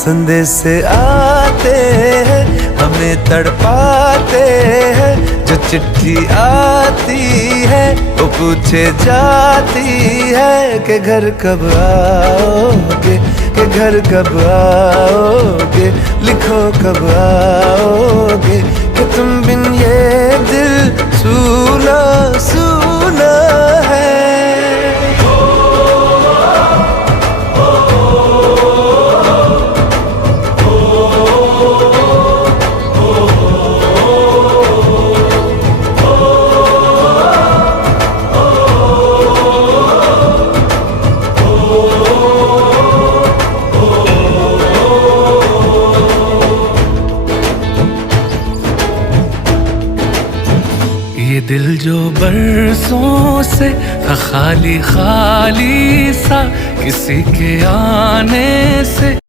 संदेश आते हैं हमें तड़पाते हैं, जो चिट्ठी आती है वो पूछे जाती है कि घर कब आओगे, कि घर कब आओगे, लिखो कब आओगे, कि तुम बिन ये दिल सूना सूना है। ये दिल जो बरसों से था खाली खाली सा, किसी के आने से